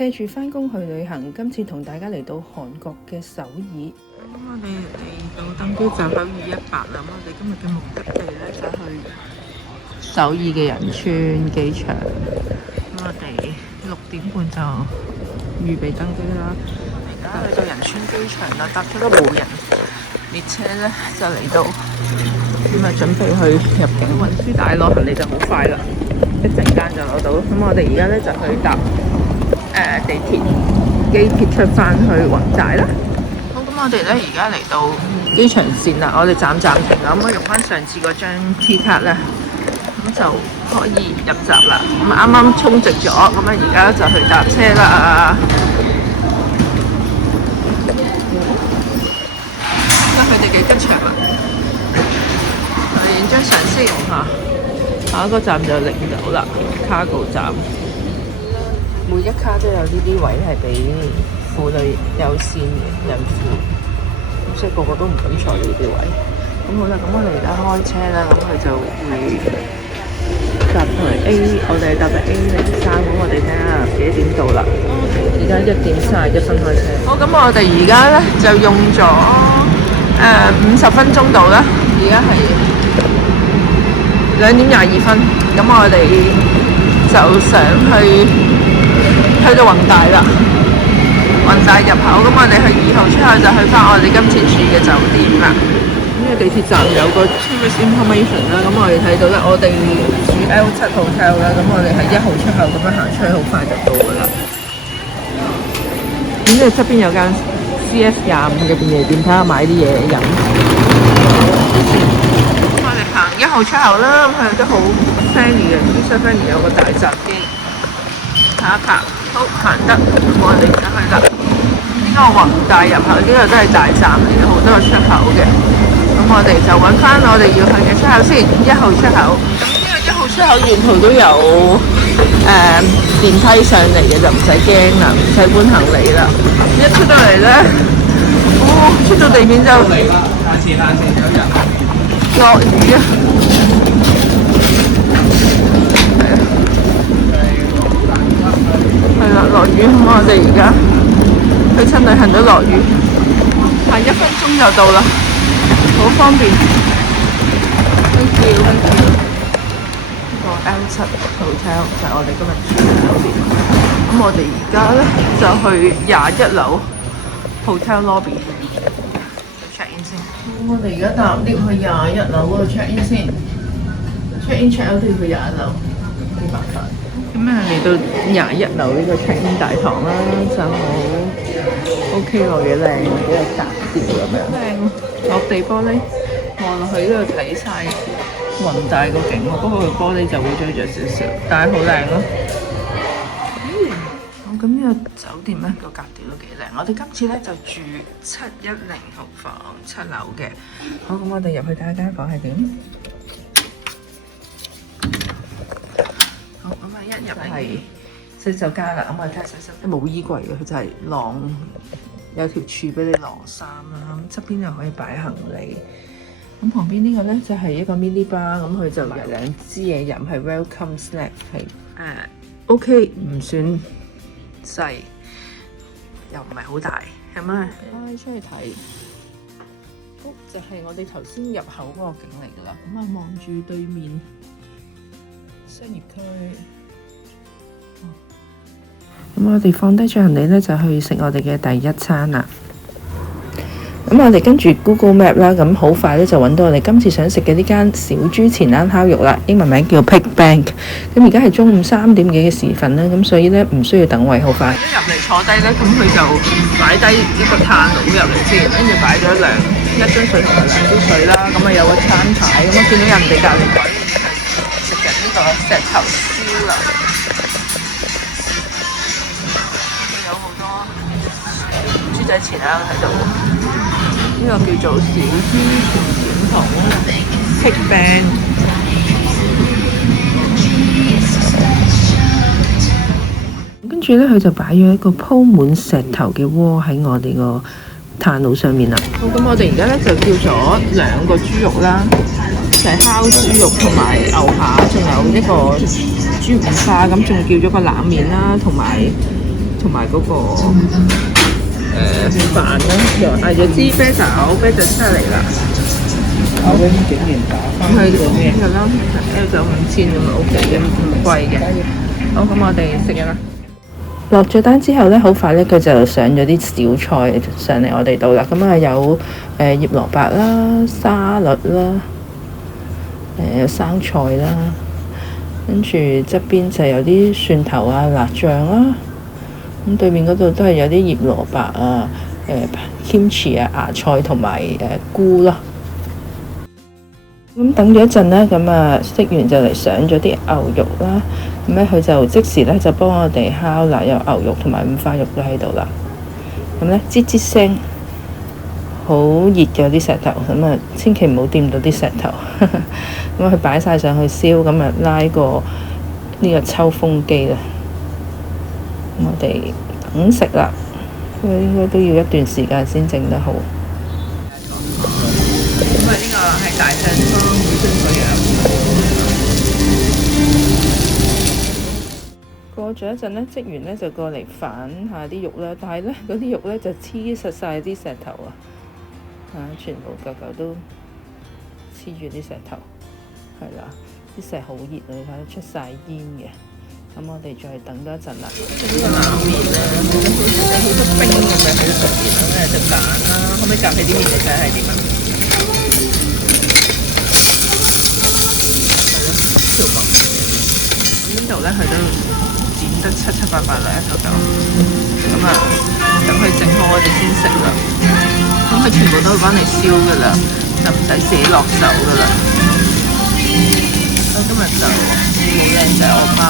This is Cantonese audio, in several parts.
hea 住返工去旅行，今次同大家嚟到韓國嘅首爾。咁我哋嚟到登機站首爾100啦。咁我哋今日嘅目的地咧就去首爾嘅仁川機場。咁我哋6點半就預備登機啦。而家去到仁川機場啦，搭咗個無人列車咧就嚟到，咁啊準備去入境。運輸帶攞行李就好快啦，一陣間就攞到。咁我哋而家咧就去搭地鐵機鐵出翻去雲寨啦。好，咁我哋咧而家嚟到機場線啦，我哋暫停啦。咁我用翻上次嗰張 T 卡咧，咁就可以入閘啦。咁啱啱充值咗，咁啊而家就去搭車啦。佢哋幾吉祥啊！我哋影張相先嚇。下一個站就領走啦，Cargo站。每一卡都有呢啲位係俾婦女優先孕婦，咁所以個個都唔敢坐呢啲位。咁好啦，咁我哋而家開車啦，咁佢就會搭台 A， 我哋係搭嘅 A03，咁我哋睇下幾點到啦。而家1點31分開車。好，咁我哋而家咧就用咗50分鐘到啦，而家係2點22分，咁我哋就想去到宏大啦，宏大入口，咁我哋去2號出口就去翻我哋今次住嘅酒店啦。呢個地鐵站有個 tourist information 啦，咁我哋睇到咧，我哋住 L7 hotel 啦，咁我哋係1號出口咁樣行出去，好快就到噶啦。咁呢度側邊有間 CS25嘅便利店，睇下買啲嘢飲。我哋行1號出口啦，咁佢都好 friendly 嘅，user friendly， 有個大閘機，下一拍，好行得，咁我哋而家去啦。呢個宏大入口，呢個都係大站嚟嘅，好多個出口嘅。咁我哋就揾翻我哋要去嘅出口先，1號出口。咁呢個1號出口沿途都有電梯上嚟嘅，就唔使驚啦，唔使搬行李啦。一出到嚟咧，出到地面就落雨啊！係啦，落雨，咁我哋而家去親旅行都落雨，行1分鐘就到啦，好方便。Thank you。呢個 L7 hotel 就係我哋今日住嘅酒店。咁我哋而家咧就去21樓 hotel lobby check in 先。咁我哋而家搭 lift 去21樓嗰度 check in 先。check in check out 都要去21樓，幾麻煩。咁啊嚟到21樓呢個 check in 大堂啦，就好 OK 喎，幾靚，幾有格調咁樣。靚，落地玻璃，望落去呢度睇晒雲大個景喎，不過佢玻璃就會追咗少少，但係好靚咯。咁呢個酒店咧個格調都幾靚，我哋今次咧就住710號房7樓嘅。好，咁我哋入去睇下間房係點。好，咁啊一入係洗手間啦，咁我哋睇下洗手間冇衣櫃嘅，佢就係晾，有條柱俾你晾衫啦。咁側邊又可以擺行李。咁旁邊呢個咧就係一個 mini bar， 咁佢就有2支嘢飲，係 welcome snack， 係OK， 唔算細，又唔係好大，係咪？出去睇，就係我哋頭先入口嗰個景嚟㗎啦。咁啊，望住對面商業區。咁我哋放低咗行李咧，就去食我哋嘅第一餐啦。咁我哋跟住 Google Map 啦，咁好快咧就揾到我哋今次想食嘅呢間小豬前欄烤肉啦，英文名叫 Pig Bank。咁而家係中午3點幾嘅時分啦，咁所以咧唔需要等位，好快。一入嚟坐低咧，咁佢就擺低一個炭爐入嚟先，跟住擺咗一樽水同埋2支水啦。咁啊有個餐牌，咁我見到人哋隔離位食緊呢個石頭燒啦，有好多豬仔前欄喺度。呢個叫做小豬傳統 Pig Bank。跟住咧，佢就擺咗一個鋪滿石頭嘅鍋喺我哋個炭爐上面啦。好，咁我哋而家咧就叫咗2個豬肉啦，就係烤豬肉同埋牛扒，仲有一個豬五花，咁仲叫咗個冷麵啦，同埋同埋嗰個飯啦，又嗌咗支啤酒出嚟啦。我嗰啲竟然打翻係呢個咩？係咯，就5000咁啊 OK 嘅，唔貴嘅。好，咁我哋食嘢啦。落咗單之後咧，好快咧佢就上咗啲小菜上嚟我哋度啦。咁啊有醃蘿蔔啦、沙律啦，有生菜啦，跟住側邊就有啲蒜頭啊、辣醬啦。咁對面嗰度都係有啲醃蘿蔔啊、kimchi 啊、芽菜同埋菇咯。咁等咗一陣啦，咁啊職員就嚟上咗啲牛肉啦。咁咧佢就即時咧就幫我哋烤啦，有牛肉同埋五花肉都喺度啦。咁咧吱吱聲，好熱嘅啲石頭，咁啊千祈唔好掂到啲石頭。咁啊佢擺晒上去燒，咁啊拉個呢個抽風機啦。咁我哋等食啦，應該都要一段時間先整得好。因為呢個係大象湯本身個樣。過咗一陣呢，職員呢就過嚟反下啲肉啦，但係呢嗰啲肉呢就黐實晒啲石頭啊！全部嚿嚿都黐住啲石頭，係啦，啲石好熱啊，你睇得出晒煙嘅。咁我哋再等多一陣啦。呢個冷麵啊，有好多冰咁樣喺上邊啦，跟住隻蛋啦，可唔可以夾起啲麵嚟睇下係點啊？條紋，呢度咧佢都剪得七七八八啦，一嚿嚿。咁啊，等佢整好我哋先食啦。咁佢全部都會幫你燒噶啦，就唔使自己落手噶啦。我今日就冇靚仔我媽，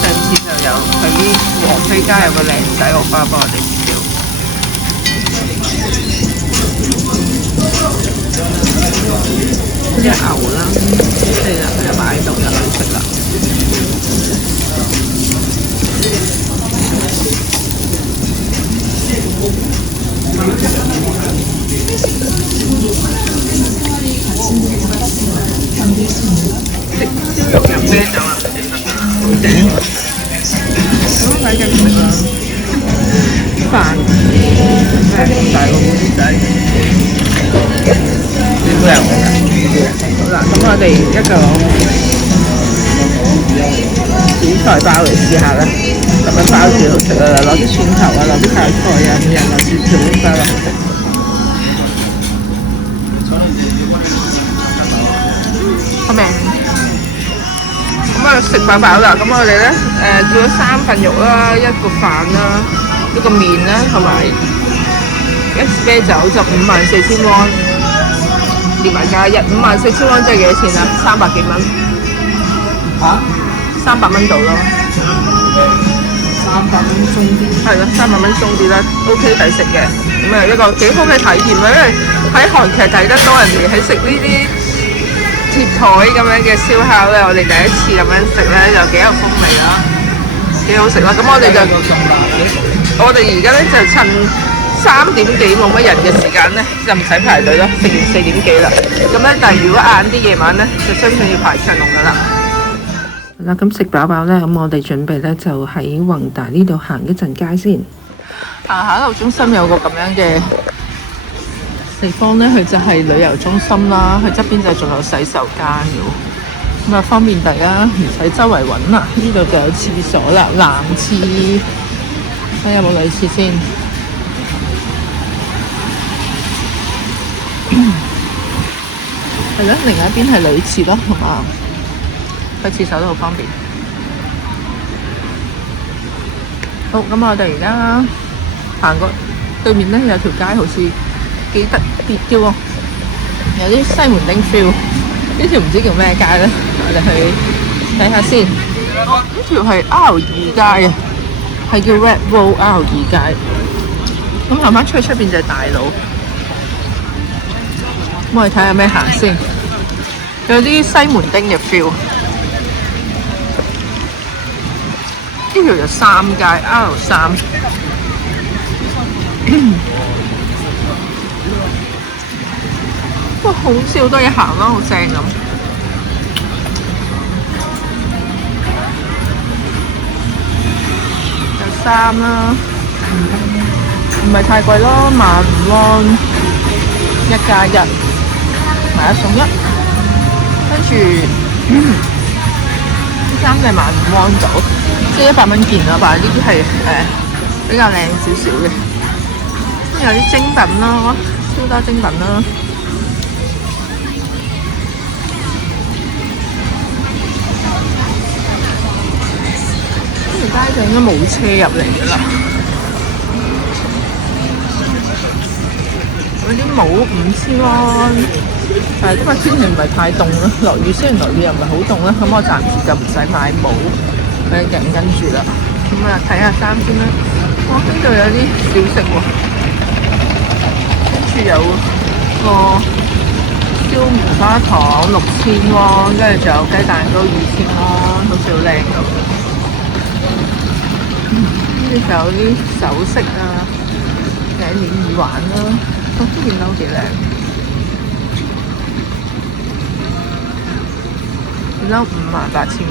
上次就有佢啲黃飛街有個靚仔我媽幫我哋燒。隻牛啦，係啦，佢就擺喺度就可以食啦。食燒肉飲啤酒啊，好正啊！咁睇緊食啦，飯真係咁大個碗仔，點樣㗎？好啦，咁我哋一個紫菜包嚟試下啦，咁樣包住好食啦，攞啲蒜頭啊，攞啲泡菜啊，咁樣落啲調味包落去食。好味。咁啊食飽飽啦，咁我哋咧叫咗3份肉啦，一個飯啦，一個麵啦，同埋一支啤酒就54,000蚊。連埋假日54,000蚊，即係幾多錢啊？300幾蚊嚇？300蚊到咯。300蚊鬆啲。係咯，300蚊鬆啲啦 ，OK 抵食嘅。咁啊一個幾好嘅體驗啦，因為喺韓劇睇得多人哋喺食呢啲貼台咁樣嘅燒烤咧，我哋第一次咁樣食咧就幾有風味啦，幾好食啦。咁我哋而家咧就趁3點幾冇乜人嘅時間咧，就唔使排隊咯。食完4點幾啦，咁咧但係如果晏啲夜晚咧，就相信要排長龍噶啦。好啦，咁食飽飽咧，咁我哋準備咧就喺宏大呢度行一陣街先。行下路中心有個咁樣嘅地方咧，佢就係旅遊中心啦，佢側邊就仲有洗手間嘅，咁啊方便大家唔使周圍揾啦。呢度就有廁所啦，男廁，睇下有冇女廁先。係咯，另外一邊係女廁咯，同埋去廁所都好方便。好，咁我哋而家行過對面咧，有條街好似幾特別嘅喎，有啲西門町 feel。呢條唔知叫咩街咧，我哋去睇下先。呢條係 R2街啊，係叫 Red Road R2街。咁行翻出去出邊就係大佬。咁我哋睇下咩行先，有啲西門町嘅 feel。呢條有3街 R3。哇，好少多嘢行咯，好正咁。衫啦，唔係太貴咯，15,0001+1，買1送1。跟住啲衫就15,000到，即係100蚊件啦，但係呢啲係比較靚少少嘅。有啲精品啦，超多精品啦。呢條街就應該冇車入嚟㗎啦。嗰啲帽5000，但係因為天氣唔係太凍啦，落雨雖然落雨又唔係好凍啦，咁我暫時就唔使買帽，跟住啦。咁啊睇下衫先啦。哇，呢度有啲小食喎。跟住有個燒棉花糖6000，跟住仲有雞蛋糕2000，好似好靚咁。跟住仲有啲首飾啊，頸鏈耳環啦，呢件都幾靚。件褸58,000，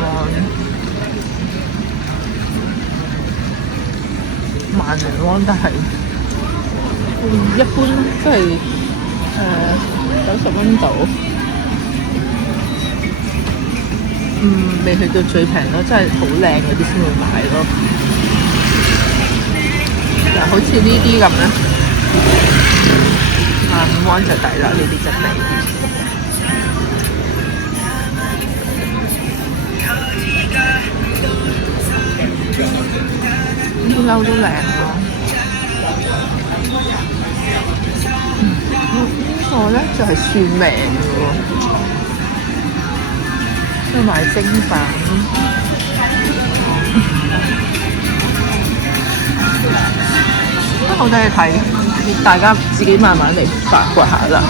萬零蚊都係。一般即係90蚊度，未去到最平咯，真係好靚嗰啲先會買咯。嗱，好似呢啲咁咧，15,000就抵啦，呢啲真係。呢啲褸都靚咯。呢個咧就係算命嘅喎，即係賣精品。都好多嘢睇，大家自己慢慢嚟發掘下啦。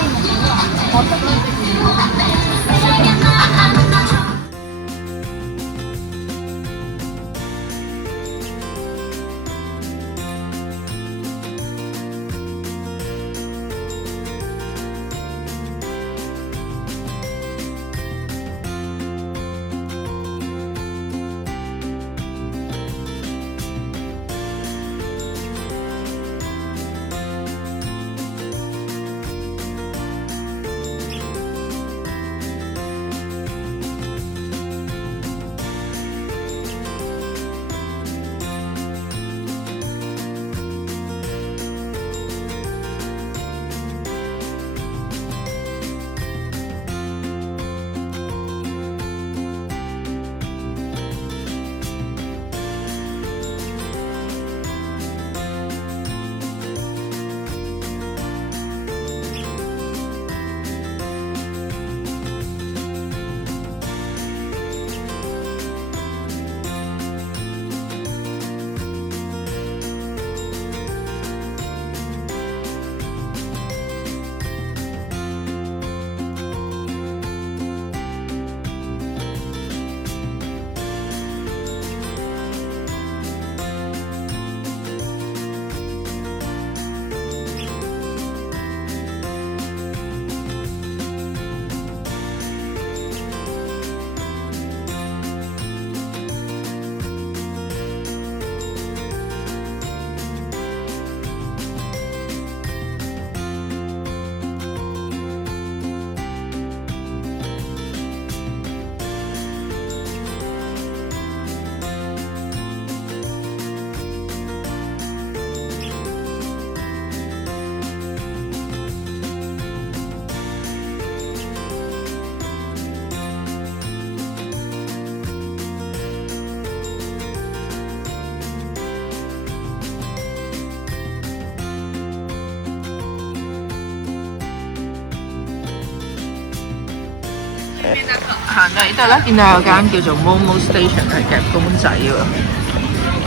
行到呢度咧，見到有間叫做 Momo Station 係夾公仔喎，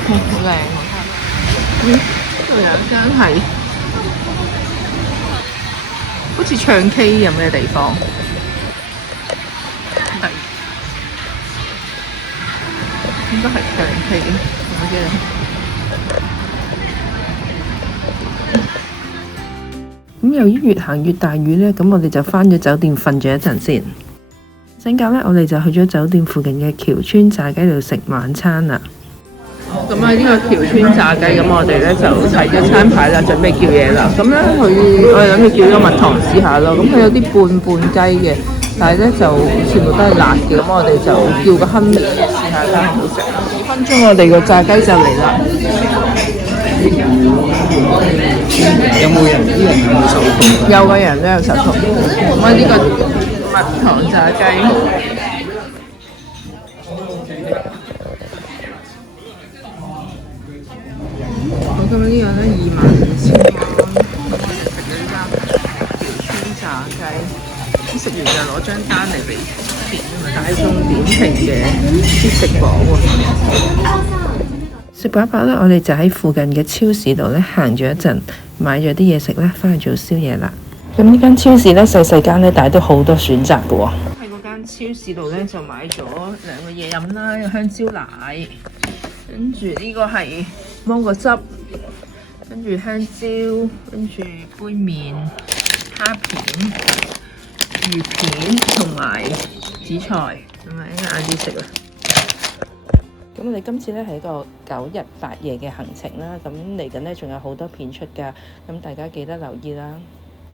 好靚喎！呢度有一間係好似唱 K 咁嘅地方，係應該係唱 K，我記得。咁由於越行越大雨呢，咁我哋就返咗酒店瞓咗一陣先。醒覺呢，我哋就去咗酒店附近嘅橋村炸雞度食晚餐啦。咁啊，呢個橋村炸雞，咁我哋咧就睇咗餐牌啦，準備叫嘢啦。咁咧我哋諗住叫咗蜜糖試下咯。咁佢有啲半雞嘅，但係咧就全部都係辣嘅。咁我哋就叫個亨利嘅試下睇下好唔好食。2分鐘我哋個炸雞就嚟啦。有冇人？啲人有冇手套？有個人都有手套。咁啊，呢個蜜糖炸雞。我今日呢個咧25,000蚊，我哋食咗呢間橋村炸雞，食完就攞張單嚟俾錢啊嘛，大眾點評嘅啲食榜喎。食飽飽咧，我哋就喺附近嘅超市度咧行咗一陣，買咗啲嘢食咧，翻去做宵夜啦。咁呢間超市咧細細間咧，但係都好多選擇嘅喎。喺嗰間超市度咧就買咗2個嘢飲啦，有香蕉奶，跟住呢個係芒果汁，跟住香蕉，跟住杯麵、蝦片、魚片同埋紫菜，咁啊應該晏啲食啦。咁我哋今次咧係一個9日8夜嘅行程啦，咁嚟緊咧仲有好多片出㗎，咁大家記得留意啦。